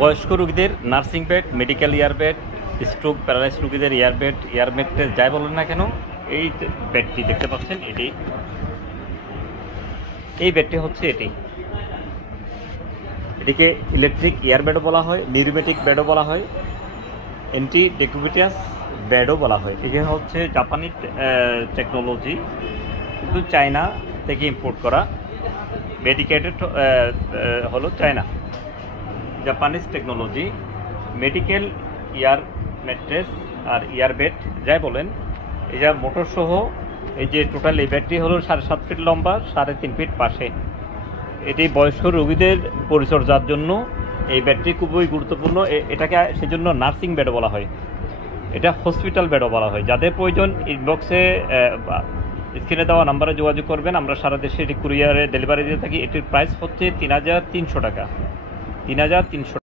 বয়স্ক রোগীদের nursing bed, medical air bed, stroke paralyse রোগীদের ইয়ারবেড যাই বলেন না কেন, এই বেডটি দেখতে পাচ্ছেন, এই বেডটি হচ্ছে এটিকে ইলেকট্রিক ইয়ারবেডও বলা হয়, নিউমেটিক বেডও বলা হয়, অ্যান্টি ডেকুবিটাস বেডও বলা হয়। এখানে হচ্ছে জাপানি টেকনোলজি, কিন্তু চায়না থেকে ইম্পোর্ট করা, মেডিকেটেড হলো চায়না। জাপানিজ টেকনোলজি, মেডিকেল ইয়ার ম্যাট্রেস আর ইয়ারবেড যাই বলেন, এই যা মোটর সহ এই যে টোটাল এই বেডটি হলো 7.5 ফিট লম্বা, 3.5 ফিট পাশে। এটি বয়স্ক রোগীদের পরিচর্যার জন্য এই বেডটি খুবই গুরুত্বপূর্ণ। এটাকে সেজন্য নার্সিং বেডও বলা হয়, এটা হসপিটাল বেডও বলা হয়। যাদের প্রয়োজন ইনবক্সে স্ক্রিনে দেওয়া নাম্বারে যোগাযোগ করবেন, আমরা সারা দেশে এটি কুরিয়ারে ডেলিভারি দিয়ে থাকি। এটির প্রাইস হচ্ছে 3,300 টাকা, 3,300।